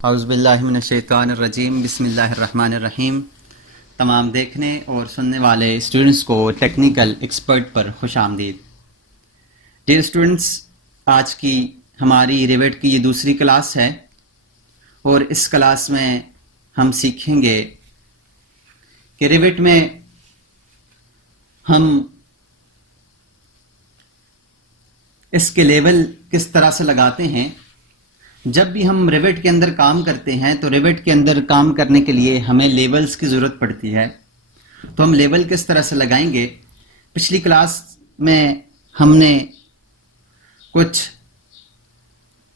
औज़ुबिल्लाहिमिनश्शैतानिर्रजीम बिस्मिल्लाहिर्रहमानिर्रहीम। तमाम देखने और सुनने वाले स्टूडेंट्स को टेक्निकल एक्सपर्ट पर खुशामदीद। डियर स्टूडेंट्स, आज की हमारी रिवेट की ये दूसरी क्लास है और इस क्लास में हम सीखेंगे कि रिवेट में हम इसके लेवल किस तरह से लगाते हैं। जब भी हम रिवेट के अंदर काम करते हैं तो रिवेट के अंदर काम करने के लिए हमें लेवल्स की ज़रूरत पड़ती है। तो हम लेवल किस तरह से लगाएंगे, पिछली क्लास में हमने कुछ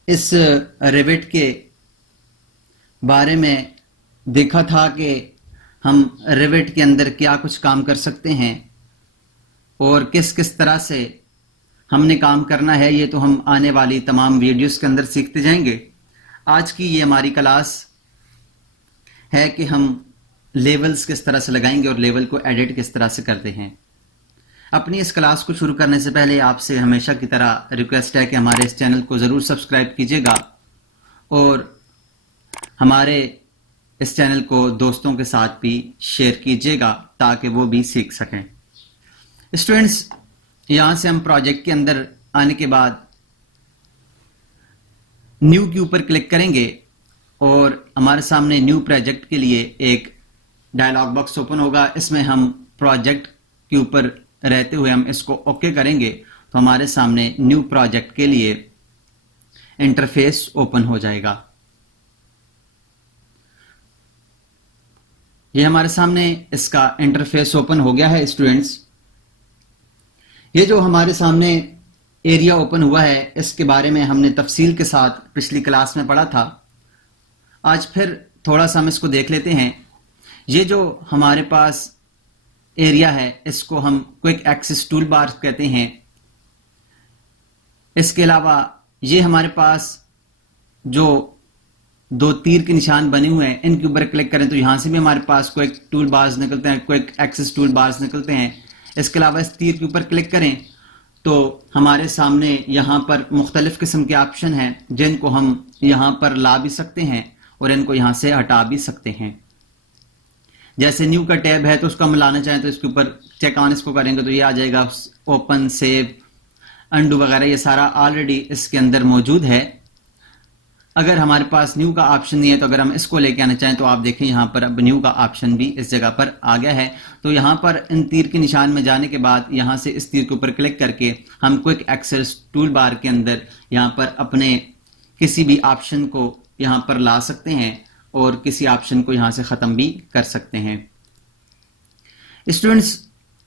इस रिवेट के बारे में देखा था कि हम रिवेट के अंदर क्या कुछ काम कर सकते हैं और किस किस तरह से हमने काम करना है। ये तो हम आने वाली तमाम वीडियोस के अंदर सीखते जाएंगे। आज की ये हमारी क्लास है कि हम लेवल्स किस तरह से लगाएंगे और लेवल को एडिट किस तरह से करते हैं। अपनी इस क्लास को शुरू करने से पहले आपसे हमेशा की तरह रिक्वेस्ट है कि हमारे इस चैनल को ज़रूर सब्सक्राइब कीजिएगा और हमारे इस चैनल को दोस्तों के साथ भी शेयर कीजिएगा ताकि वो भी सीख सकें। स्टूडेंट्स, यहाँ से हम प्रोजेक्ट के अंदर आने के बाद न्यू के ऊपर क्लिक करेंगे और हमारे सामने न्यू प्रोजेक्ट के लिए एक डायलॉग बॉक्स ओपन होगा। इसमें हम प्रोजेक्ट के ऊपर रहते हुए हम इसको ओके करेंगे तो हमारे सामने न्यू प्रोजेक्ट के लिए इंटरफेस ओपन हो जाएगा। ये हमारे सामने इसका इंटरफेस ओपन हो गया है। स्टूडेंट्स, ये जो हमारे सामने एरिया ओपन हुआ है इसके बारे में हमने तफसील के साथ पिछली क्लास में पढ़ा था। आज फिर थोड़ा सा हम इसको देख लेते हैं। ये जो हमारे पास एरिया है इसको हम क्विक एक्सेस टूल बार कहते हैं। इसके अलावा ये हमारे पास जो दो तीर के निशान बने हुए हैं इनके ऊपर क्लिक करें तो यहां से भी हमारे पास क्विक टूल बार्स निकलते हैं, क्विक एक्सेस टूल बार्स निकलते हैं। इसके अलावा इस तीर के ऊपर क्लिक करें तो हमारे सामने यहाँ पर मुख्तलिफ किस्म के ऑप्शन हैं जिनको हम यहाँ पर ला भी सकते हैं और इनको यहाँ से हटा भी सकते हैं। जैसे न्यू का टैब है तो उसको हम लाना चाहें तो इसके ऊपर चेक ऑन इसको करेंगे तो ये आ जाएगा। ओपन, सेव, अंडू वगैरह ये सारा ऑलरेडी इसके अंदर मौजूद है। अगर हमारे पास न्यू का ऑप्शन नहीं है तो अगर हम इसको लेके आना चाहें तो आप देखें यहाँ पर अब न्यू का ऑप्शन भी इस जगह पर आ गया है। तो यहाँ पर इन तीर के निशान में जाने के बाद यहाँ से इस तीर के ऊपर क्लिक करके हम क्विक एक्सेस टूल बार के अंदर यहाँ पर अपने किसी भी ऑप्शन को यहाँ पर ला सकते हैं और किसी ऑप्शन को यहाँ से ख़त्म भी कर सकते हैं। स्टूडेंट्स,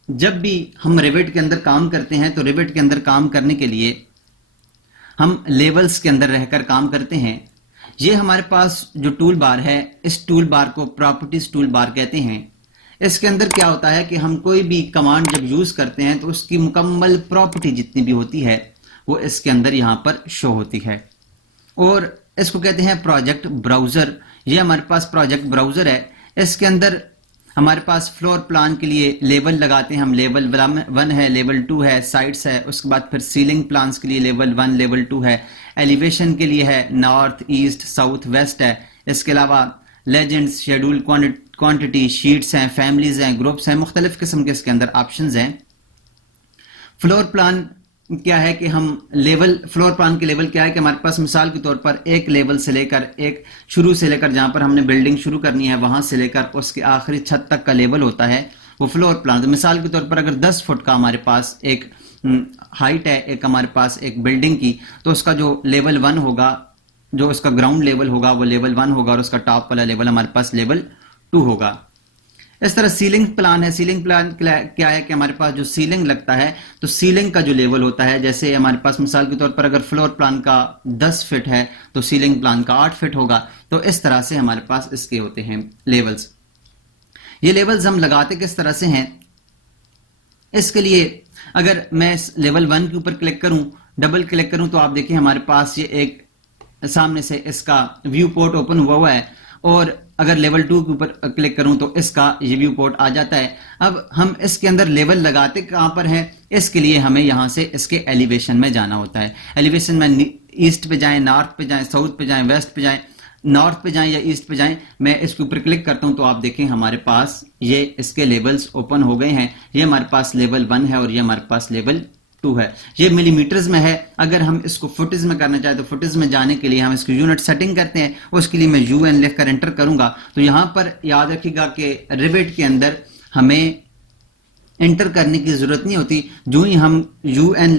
जब भी हम रिवेट के अंदर काम करते हैं तो रिवेट के अंदर काम करने के लिए हम लेवल्स के अंदर रहकर काम करते हैं। ये हमारे पास जो टूल बार है इस टूल बार को प्रॉपर्टीज टूल बार कहते हैं। इसके अंदर क्या होता है कि हम कोई भी कमांड जब यूज करते हैं तो उसकी मुकम्मल प्रॉपर्टी जितनी भी होती है वो इसके अंदर यहाँ पर शो होती है और इसको कहते हैं प्रोजेक्ट ब्राउजर। ये हमारे पास प्रोजेक्ट ब्राउजर है। इसके अंदर हमारे पास फ्लोर प्लान के लिए लेवल लगाते हैं हम। लेवल 1 है, लेवल 2 है, साइड्स है। उसके बाद फिर सीलिंग प्लान्स के लिए लेवल 1, लेवल 2 है। एलिवेशन के लिए है नॉर्थ, ईस्ट, साउथ, वेस्ट है। इसके अलावा लेजेंड्स, शेड्यूल, क्वांटिटी, शीट्स हैं, फैमिलीज हैं, ग्रुप्स हैं, मुख्तलिफ किस्म के इसके अंदर ऑप्शंस हैं। फ्लोर प्लान क्या है कि हम लेवल, फ्लोर प्लान के लेवल क्या है कि हमारे पास मिसाल के तौर पर एक लेवल से लेकर एक शुरू से लेकर जहां पर हमने बिल्डिंग शुरू करनी है वहां से लेकर उसके आखिरी छत तक का लेवल होता है वो फ्लोर प्लान। तो मिसाल के तौर पर अगर 10 फुट का हमारे पास एक हाइट है एक हमारे पास एक बिल्डिंग की तो उसका जो लेवल 1 होगा, जो उसका ग्राउंड लेवल होगा वो लेवल 1 होगा और उसका टॉप वाला लेवल हमारे पास लेवल 2 होगा। इस तरह सीलिंग प्लान है। सीलिंग प्लान क्या है कि हमारे पास जो सीलिंग लगता है तो सीलिंग का जो लेवल होता है, जैसे हमारे पास मिसाल के तौर पर अगर फ्लोर प्लान का 10 फीट है तो सीलिंग प्लान का 8 फीट होगा। तो इस तरह से हमारे पास इसके होते हैं लेवल्स। ये लेवल्स हम लगाते किस तरह से हैं, इसके लिए अगर मैं इस लेवल 1 के ऊपर क्लिक करूं, डबल क्लिक करूं तो आप देखिए हमारे पास ये एक सामने से इसका व्यू पोर्ट ओपन हुआ है और अगर लेवल 2 के ऊपर क्लिक करूं तो इसका ये व्यू पोर्ट आ जाता है। अब हम इसके अंदर लेवल लगाते कहां पर हैं, इसके लिए हमें यहां से इसके एलिवेशन में जाना होता है। एलिवेशन में ईस्ट पे जाएं, नॉर्थ पे जाएं, साउथ पे जाएं, वेस्ट पे जाएं, नॉर्थ पे जाएं या ईस्ट पे जाएं, मैं इसके ऊपर क्लिक करता हूं तो आप देखें हमारे पास ये इसके लेवल्स ओपन हो गए हैं। ये हमारे पास लेवल 1 है और ये हमारे पास लेवल 2 है। ये मिलीमीटर्स में है। अगर हम इसको फुटेज में करना चाहें तो फुटेज में जाने के लिए हम इसको यूनिट सेटिंग करते हैं। उसके लिए मैं UN लिखकर एंटर करूंगा। तो यहां पर याद रखिएगा कि रिवेट के अंदर हमें एंटर करने की जरूरत नहीं होती। जो ही हम UN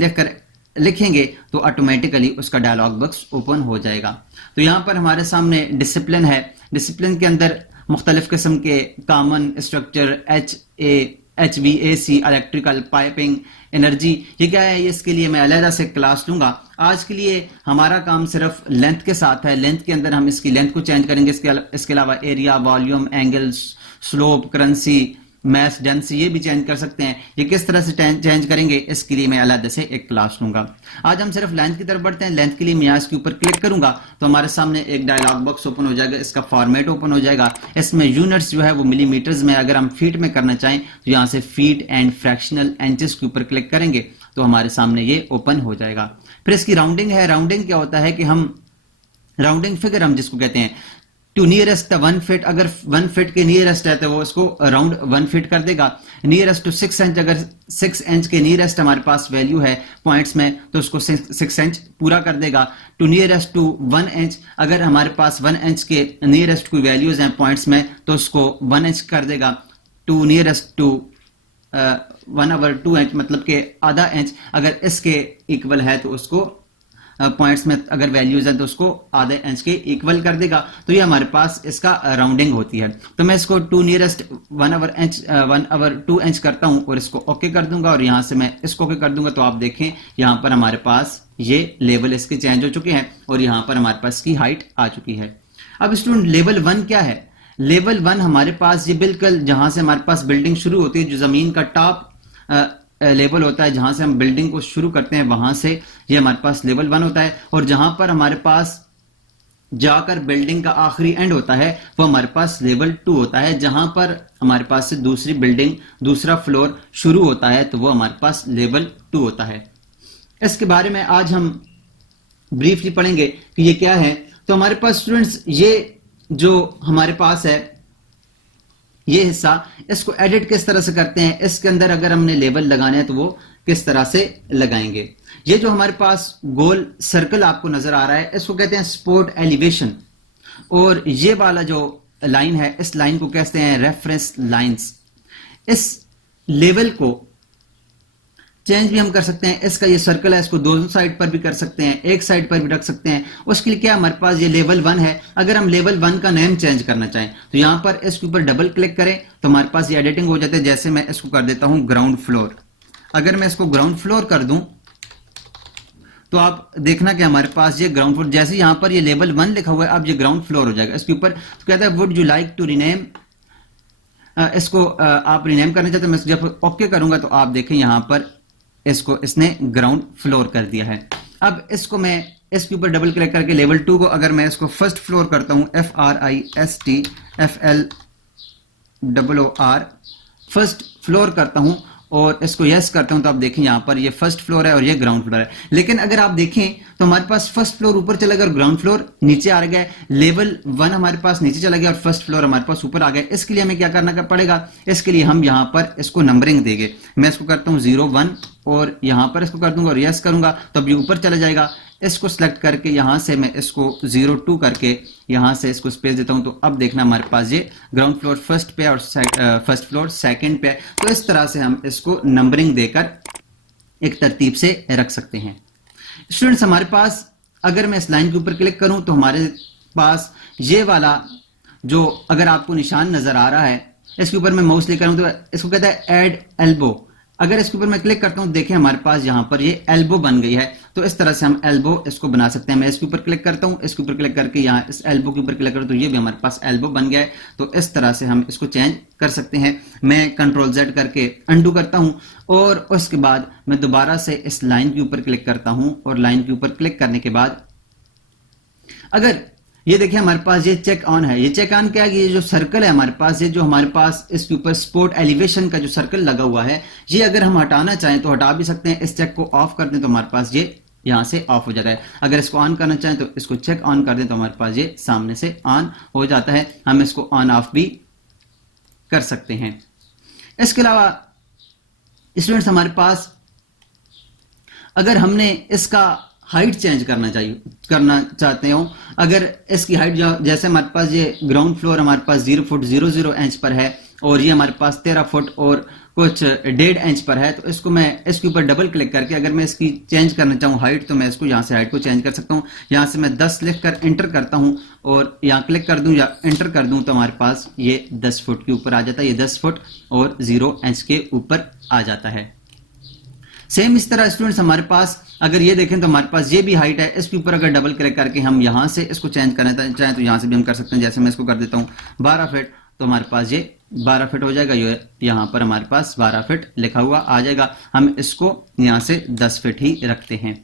लिखेंगे तो ऑटोमेटिकली उसका डायलॉग बॉक्स ओपन हो जाएगा। तो यहाँ पर हमारे सामने डिसिप्लिन है। डिसिप्लिन के अंदर मुख्तलिफ किस्म के common structure HVAC, electrical, piping, energy, ये क्या है, ये इसके लिए मैं अलग से क्लास लूंगा। आज के लिए हमारा काम सिर्फ लेंथ के साथ है। लेंथ के अंदर हम इसकी लेंथ को चेंज करेंगे। इसके अलावा area, volume, angles, slope, currency, math, density ये भी चेंज कर सकते हैं। ये किस तरह से चेंज करेंगे इसके लिए मैं अलग से एक क्लास लूंगा। आज हम सिर्फ लेंथ की तरफ बढ़ते हैं। लेंथ के लिए मैं यहाँ इसके ऊपर क्लिक करूंगा तो हमारे सामने एक डायलॉग बॉक्स ओपन हो जाएगा। इसका फॉर्मेट ओपन हो जाएगा। इसमें यूनिट्स जो है वो मिलीमीटर्स में, अगर हम फीट में करना चाहें तो यहाँ से फीट एंड फ्रैक्शनल इंचेस के ऊपर क्लिक करेंगे तो हमारे सामने ये ओपन हो जाएगा। फिर इसकी राउंडिंग है। राउंडिंग क्या होता है कि हम राउंडिंग फिगर हम जिसको कहते हैं टू नियरेस्ट 1 फीट, अगर 1 फीट के नियरेस्ट है तो वो उसको अराउंड 1 फीट कर देगा। नियरेस्ट टू 6 इंच, अगर 6 इंच के नियरेस्ट हमारे पास वैल्यू है पॉइंट्स में तो उसको 6 इंच पूरा कर देगा। टू नियरेस्ट टू 1 इंच, अगर हमारे पास 1 इंच के नियरेस्ट कोई वैल्यूज हैं पॉइंट्स में तो उसको 1 इंच कर देगा। टू नियरेस्ट टू 1/2 इंच, मतलब कि आधा इंच अगर इसके इक्वल है तो उसको पॉइंट्स में अगर वैल्यूज है तो उसको आधे इंच के इक्वल कर देगा। तो ये हमारे पास इसका राउंडिंग होती है। तो मैं इसको टू नियरेस्ट 1/2 इंच करता हूं और इसको ओके कर दूंगा और यहां से मैं इसको ओके कर दूंगा। तो आप देखें यहां पर हमारे पास ये लेवल इसके चेंज हो चुके हैं और यहां पर हमारे पास की हाइट आ चुकी है। अब स्टूडेंट लेवल 1 क्या है? लेवल 1 हमारे पास ये बिल्कुल जहां से हमारे पास बिल्डिंग शुरू होती है, जो जमीन का टॉप लेवल होता है, जहां से हम बिल्डिंग को शुरू करते हैं वहां से ये हमारे पास लेवल 1 होता है। और जहां पर हमारे पास जाकर बिल्डिंग का आखिरी एंड होता है वो हमारे पास लेवल 2 होता है। जहां पर हमारे पास से दूसरी बिल्डिंग, दूसरा फ्लोर शुरू होता है तो वो हमारे पास लेवल 2 होता है। इसके बारे में आज हम ब्रीफली पढ़ेंगे कि ये क्या है। तो हमारे पास स्टूडेंट्स ये जो हमारे पास है ये हिस्सा, इसको एडिट किस तरह से करते हैं, इसके अंदर अगर हमने लेवल लगाने हैं तो वो किस तरह से लगाएंगे। ये जो हमारे पास गोल सर्कल आपको नजर आ रहा है इसको कहते हैं स्पोर्ट एलिवेशन। और ये वाला जो लाइन है इस लाइन को कहते हैं रेफरेंस लाइंस। इस लेवल को चेंज भी हम कर सकते हैं। इसका ये सर्कल है, इसको दोनों साइड पर भी कर सकते हैं, एक साइड पर भी रख सकते हैं। उसके लिए क्या हमारे पास ये लेवल 1 है। अगर हम लेवल 1 का नेम चेंज करना चाहें तो यहां पर इसके ऊपर डबल क्लिक करें तो हमारे पास ये एडिटिंग हो जाती है। जैसे मैं इसको कर देता हूं ग्राउंड फ्लोर। अगर मैं इसको ग्राउंड फ्लोर कर दूं तो आप देखना कि हमारे पास ये ग्राउंड फ्लोर, जैसे यहां पर ये लेवल 1 लिखा हुआ है अब ये ग्राउंड फ्लोर हो जाएगा। इसके ऊपर तो कहता है would you like to rename, इसको आप रीनेम करना चाहते हैं। मैं जब ओके करूंगा तो आप देखें यहां पर इसको इसने ग्राउंड फ्लोर कर दिया है। अब इसको मैं इसके ऊपर डबल क्लिक करके लेवल 2 को अगर मैं इसको फर्स्ट फ्लोर करता हूं, FRISTFLOOR, फर्स्ट फ्लोर करता हूं और इसको यस करता हूं तो आप देखें यहां पर ये फर्स्ट फ्लोर है और ये ग्राउंड फ्लोर है। लेकिन अगर आप देखें तो हमारे पास फर्स्ट फ्लोर ऊपर चला गया और ग्राउंड फ्लोर नीचे आ गया। लेवल 1 हमारे पास नीचे चला गया और फर्स्ट फ्लोर हमारे पास ऊपर आ गया। इसके लिए हमें क्या करना पड़ेगा, इसके लिए हम यहां पर इसको नंबरिंग देंगे। मैं इसको करता हूं 0 1 और यहां पर इसको कर दूंगा और यस करूंगा तो अब ये ऊपर चला जाएगा। इसको सिलेक्ट करके यहां से मैं इसको 0 2 करके यहां से इसको स्पेस देता हूं तो अब देखना हमारे पास ये ग्राउंड फ्लोर फर्स्ट पे और फर्स्ट फ्लोर सेकंड पे है। तो इस तरह से हम इसको नंबरिंग देकर एक तरतीब से रख सकते हैं। स्टूडेंट्स हमारे पास अगर मैं इस लाइन के ऊपर क्लिक करूं तो हमारे पास ये वाला जो अगर आपको निशान नजर आ रहा है इसके ऊपर मैं माउस लेकर तो इसको कहता है ऐड एल्बो। अगर इसके ऊपर मैं क्लिक करता हूं देखें हमारे पास यहां पर ये एल्बो बन गई है। तो इस तरह से हम एल्बो इसको बना सकते हैं। मैं इसके ऊपर क्लिक करता हूं, इसके ऊपर क्लिक करके यहां इस एल्बो के ऊपर क्लिक करूं तो ये भी हमारे पास एल्बो बन गया है। तो इस तरह से हम इसको चेंज कर सकते हैं। मैं कंट्रोल Z करके अंडू करता हूं और उसके बाद मैं दोबारा से इस लाइन के ऊपर क्लिक करता हूं और लाइन के ऊपर क्लिक करने के बाद अगर ये देखिए हमारे पास ये चेक ऑन है। ये चेक ऑन क्या है, ये जो सर्कल है हमारे पास, ये जो हमारे पास इसके ऊपर स्पोर्ट एलिवेशन का जो सर्कल लगा हुआ है ये अगर हम हटाना चाहें तो हटा भी सकते हैं। इस चेक को ऑफ कर दें तो हमारे पास ये यहां से ऑफ हो जाता है। अगर इसको ऑन करना चाहें तो इसको चेक ऑन कर दें तो हमारे पास ये सामने से ऑन हो जाता है। हम इसको ऑन ऑफ भी कर सकते हैं। इसके अलावा स्टूडेंट्स हमारे पास अगर हमने इसका हाइट चेंज करना चाहते हो, अगर इसकी हाइट जैसे हमारे पास ये ग्राउंड फ्लोर हमारे पास 0 फुट 00 इंच पर है और ये हमारे पास 13 फुट और कुछ 1.5 इंच पर है, तो इसको मैं इसके ऊपर डबल क्लिक करके अगर मैं इसकी चेंज करना चाहूँ हाइट, तो मैं इसको यहाँ से हाइट को चेंज कर सकता हूँ। यहाँ से मैं 10 लिख कर एंटर करता हूँ और यहाँ क्लिक कर दूं या एंटर कर दूं तो हमारे पास ये 10 फुट के ऊपर आ जाता है। ये 10 फुट और 0 इंच के ऊपर आ जाता है। सेम इस तरह स्टूडेंट्स हमारे पास अगर ये देखें तो हमारे पास ये भी हाइट है, इसके ऊपर अगर डबल क्लिक करके हम यहाँ से इसको चेंज करना चाहें तो यहाँ से भी हम कर सकते हैं। जैसे मैं इसको कर देता हूँ 12 फीट, तो हमारे पास ये 12 फीट हो जाएगा। ये यहाँ पर हमारे पास 12 फीट लिखा हुआ आ जाएगा। हम इसको यहाँ से 10 फीट ही रखते हैं।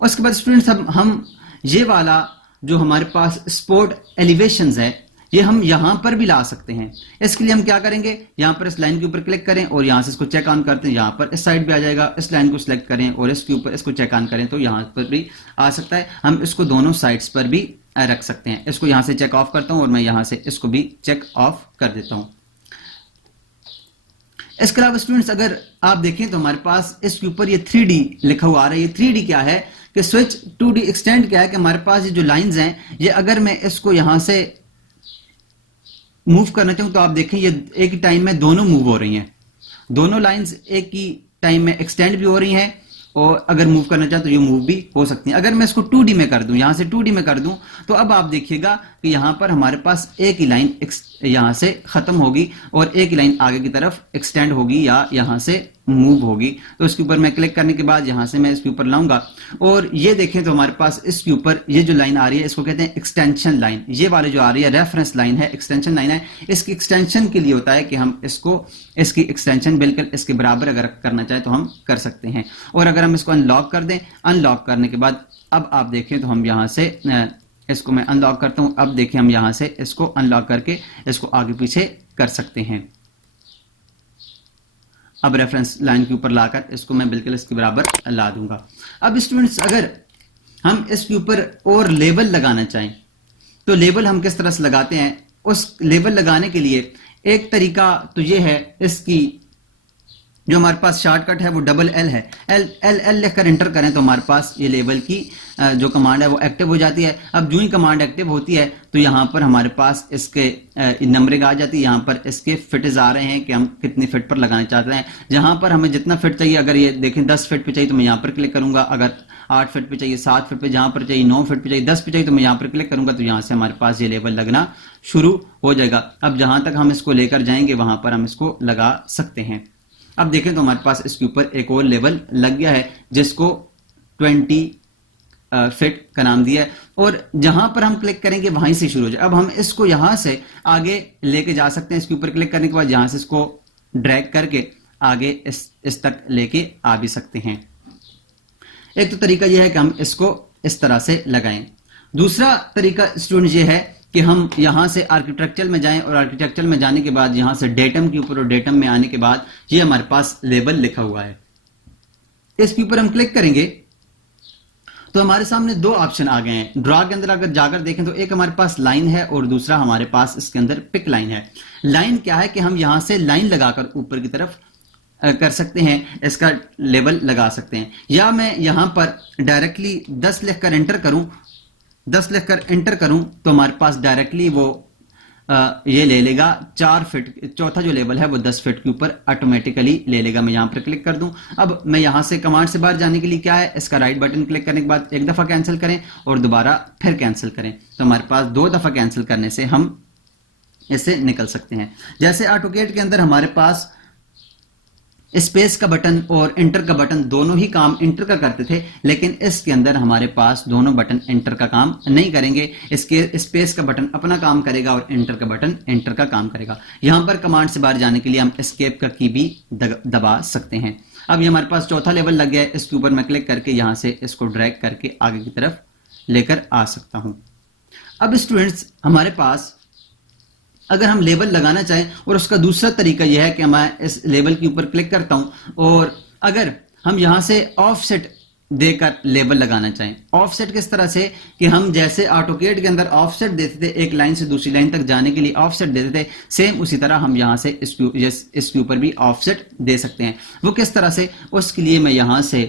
उसके बाद स्टूडेंट्स हम ये वाला जो हमारे पास स्पोर्ट एलिवेशंस है ये हम यहां पर भी ला सकते हैं। इसके लिए हम क्या करेंगे, यहां पर इस लाइन के ऊपर क्लिक करें और यहां से इसको चेक ऑन करते हैं। यहां पर इस साइड भी आ जाएगा। इस लाइन को सिलेक्ट करें और इसके ऊपर इसको चेक ऑन करें तो यहां पर भी आ सकता है। हम इसको दोनों साइड्स पर भी रख सकते हैं। इसको यहां से चेक ऑफ करता हूं और मैं यहां से इसको भी चेक ऑफ कर देता हूं। इसके अलावा स्टूडेंट्स अगर आप देखें तो हमारे पास इसके ऊपर ये 3D लिखा हुआ आ रहा है। ये 3D क्या है कि स्विच 2D एक्सटेंड क्या है कि हमारे पास ये जो लाइंस हैं ये अगर मैं इसको यहां से मूव करना चाहूं तो आप देखें ये एक ही टाइम में दोनों मूव हो रही हैं। दोनों लाइंस एक ही टाइम में एक्सटेंड भी हो रही हैं और अगर मूव करना चाहूं तो ये मूव भी हो सकती हैं। अगर मैं इसको 2D में कर दूं, यहां से 2D में कर दूं तो अब आप देखिएगा कि यहां पर हमारे पास एक ही लाइन यहां से खत्म होगी और एक ही लाइन आगे की तरफ एक्सटेंड होगी या यहां से मूव होगी। तो इसके ऊपर मैं क्लिक करने के बाद यहां से मैं इसके ऊपर लाऊंगा और ये देखें तो हमारे पास इसके ऊपर ये जो लाइन आ रही है इसको कहते हैं एक्सटेंशन लाइन। ये वाली जो आ रही है रेफरेंस लाइन है, एक्सटेंशन लाइन है। इसकी एक्सटेंशन के लिए होता है कि हम इसकी एक्सटेंशन बिल्कुल इसके बराबर अगर करना चाहे तो हम कर सकते हैं। और अगर हम इसको अनलॉक कर दें, अनलॉक करने के बाद अब आप देखें तो हम यहां से इसको मैं अनलॉक करता हूं। अब देखें हम यहां से इसको अनलॉक करके इसको आगे पीछे कर सकते हैं। अब रेफरेंस लाइन के ऊपर लाकर इसको मैं बिल्कुल इसके बराबर ला दूंगा। अब स्टूडेंट्स अगर हम इसके ऊपर और लेबल लगाना चाहें तो लेबल हम किस तरह से लगाते हैं, उस लेबल लगाने के लिए एक तरीका तो ये है, इसकी जो हमारे पास शॉर्टकट है वो $L है। L लिखकर एंटर करें तो हमारे पास ये लेबल की जो कमांड है वो एक्टिव हो जाती है। अब जो ही कमांड एक्टिव होती है तो यहाँ पर हमारे पास इसके नंबरिंग आ जाती है। यहाँ पर इसके फिट्स आ रहे हैं कि हम कितनी फिट पर लगाना चाहते हैं। जहां पर हमें जितना फिट चाहिए, अगर ये देखें 10 फिट पे चाहिए तो मैं यहाँ पर क्लिक करूंगा। अगर 8 फिट पे चाहिए, 7 फिट पे, जहां पर चाहिए 9 फिट पे चाहिए, 10 पे चाहिए तो मैं यहाँ पर क्लिक करूंगा तो यहाँ से हमारे पास ये लेबल लगना शुरू हो जाएगा। अब जहां तक हम इसको लेकर जाएंगे वहां पर हम इसको लगा सकते हैं। अब देखें तो हमारे पास इसके ऊपर एक और लेबल लग गया है जिसको 20 फिट का नाम दिया है और जहां पर हम क्लिक करेंगे वहीं से शुरू हो जाए। अब हम इसको यहां से आगे लेके जा सकते हैं। इसके ऊपर क्लिक करने के बाद यहां से इसको ड्रैग करके आगे इस तक लेके आ भी सकते हैं। एक तो तरीका यह है कि हम इसको इस तरह से लगाएं। दूसरा तरीका स्टूडेंट ये है कि हम यहां से आर्किटेक्चर में जाएं और आर्किटेक्चर में जाने के बाद यहां से डेटम के ऊपर और डेटम में आने के बाद ये हमारे पास लेबल लिखा हुआ है, इसके ऊपर हम क्लिक करेंगे तो हमारे सामने दो ऑप्शन आ गए हैं। ड्रॉ के अंदर अगर जाकर देखें तो एक हमारे पास लाइन है और दूसरा हमारे पास इसके अंदर पिक लाइन है। लाइन क्या है कि हम यहां से लाइन लगाकर ऊपर की तरफ कर सकते हैं, इसका लेबल लगा सकते हैं। या मैं यहां पर डायरेक्टली 10 लिखकर एंटर करूं, 10 लिखकर एंटर करूं तो हमारे पास डायरेक्टली वो ये ले लेगा 4 फिट। चौथा जो लेवल है वो 10 फिट के ऊपर ऑटोमेटिकली ले लेगा। मैं यहां पर क्लिक कर दूं। अब मैं यहां से कमांड से बाहर जाने के लिए क्या है, इसका राइट बटन क्लिक करने के बाद एक दफा कैंसिल करें और दोबारा फिर कैंसिल करें तो हमारे पास 2 दफा कैंसिल करने से हम इससे निकल सकते हैं। जैसे ऑटोकेड के अंदर हमारे पास स्पेस का बटन और इंटर का बटन दोनों ही काम इंटर का करते थे, लेकिन इसके अंदर हमारे पास दोनों बटन इंटर का काम नहीं करेंगे। इसके स्पेस का बटन अपना काम करेगा और इंटर का बटन इंटर का काम करेगा। यहां पर कमांड से बाहर जाने के लिए हम एस्केप का की भी दबा सकते हैं। अब ये हमारे पास चौथा लेवल लग गया है। इसके ऊपर मैं क्लिक करके यहां से इसको ड्रैग करके आगे की तरफ लेकर आ सकता हूं। अब स्टूडेंट्स हमारे पास अगर हम लेबल लगाना चाहें और उसका दूसरा तरीका यह है कि मैं इस लेबल के ऊपर क्लिक करता हूं और अगर हम यहां से ऑफसेट देकर लेबल लगाना चाहें। ऑफसेट किस तरह से कि हम जैसे ऑटोकेड के अंदर ऑफसेट देते थे एक लाइन से दूसरी लाइन तक जाने के लिए ऑफसेट देते थे, सेम उसी तरह हम यहां से इसके ऊपर भी ऑफसेट दे सकते हैं। वो किस तरह से, उसके लिए मैं यहां से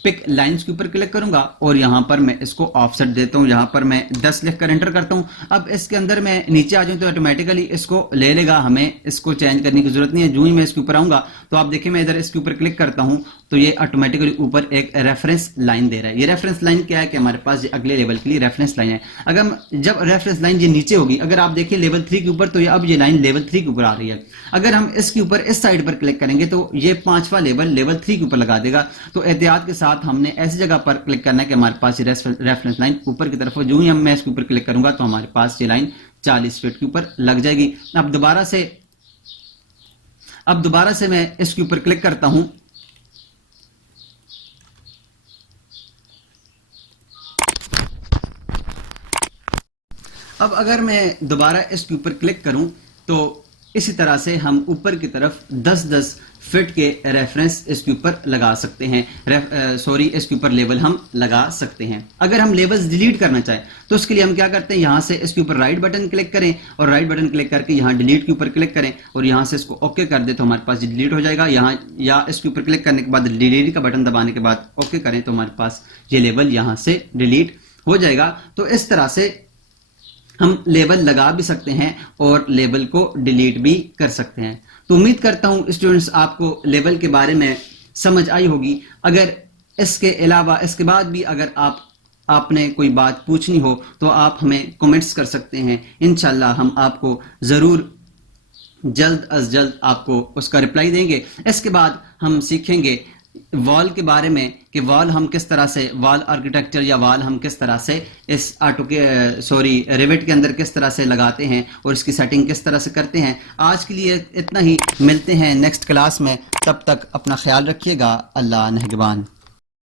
पिक लाइंस के ऊपर क्लिक करूंगा और यहां पर मैं इसको ऑफसेट देता हूं। यहां पर मैं 10 लिखकर एंटर करता हूं। अब इसके अंदर मैं नीचे आ जाऊं तो ऑटोमेटिकली इसको ले लेगा, हमें इसको चेंज करने की जरूरत नहीं है। जो ही मैं इसके ऊपर आऊंगा तो आप देखिए मैं इधर इसके ऊपर क्लिक करता हूं तो ये ऑटोमेटिकली ऊपर एक रेफरेंस लाइन दे रहा है। ये रेफरेंस लाइन क्या है कि हमारे पास ये अगले लेवल के लिए रेफरेंस लाइन है। अगर जब रेफरेंस लाइन ये नीचे होगी, अगर आप देखिए लेवल 3 के ऊपर, तो ये अब ये लाइन लेवल 3 के ऊपर आ रही है। अगर हम इसके ऊपर इस साइड पर क्लिक करेंगे तो ये 5वां लेवल 3 के ऊपर लगा देगा। तो एहतियात के साथ हमने ऐसी जगह पर क्लिक करना है कि हमारे पास ये रेफरेंस लाइन ऊपर की तरफ हो। जो ही मैं इसके ऊपर क्लिक करूंगा तो हमारे पास ये लाइन 40 फीट के ऊपर लग जाएगी। अब दोबारा से मैं इसके ऊपर क्लिक करता हूं। अब अगर मैं दोबारा इसके ऊपर क्लिक करूं तो इसी तरह से हम ऊपर की तरफ 10-10 फीट के रेफरेंस इसके ऊपर लगा सकते हैं। इसके ऊपर लेबल हम लगा सकते हैं। अगर हम लेबल्स डिलीट करना चाहें तो उसके लिए हम क्या करते हैं, यहां से इसके ऊपर राइट बटन क्लिक करें और राइट बटन क्लिक करके यहां डिलीट के ऊपर क्लिक करें और यहां से इसको ओके कर दे तो हमारे पास डिलीट हो जाएगा। यहां या इसके ऊपर क्लिक करने के बाद डिलीट का बटन दबाने के बाद ओके करें तो हमारे पास ये लेबल यहां से डिलीट हो जाएगा। तो इस तरह से हम लेबल लगा भी सकते हैं और लेबल को डिलीट भी कर सकते हैं। तो उम्मीद करता हूं स्टूडेंट्स आपको लेबल के बारे में समझ आई होगी। अगर इसके अलावा इसके बाद भी अगर आपने कोई बात पूछनी हो तो आप हमें कमेंट्स कर सकते हैं। इंशाल्लाह हम आपको जरूर जल्द अज जल्द आपको उसका रिप्लाई देंगे। इसके बाद हम सीखेंगे वॉल के बारे में कि वॉल हम किस तरह से, वॉल आर्किटेक्चर या वॉल हम किस तरह से इस रिवेट के अंदर किस तरह से लगाते हैं और इसकी सेटिंग किस तरह से करते हैं। आज के लिए इतना ही, मिलते हैं नेक्स्ट क्लास में। तब तक अपना ख्याल रखिएगा। अल्लाह निगहबान।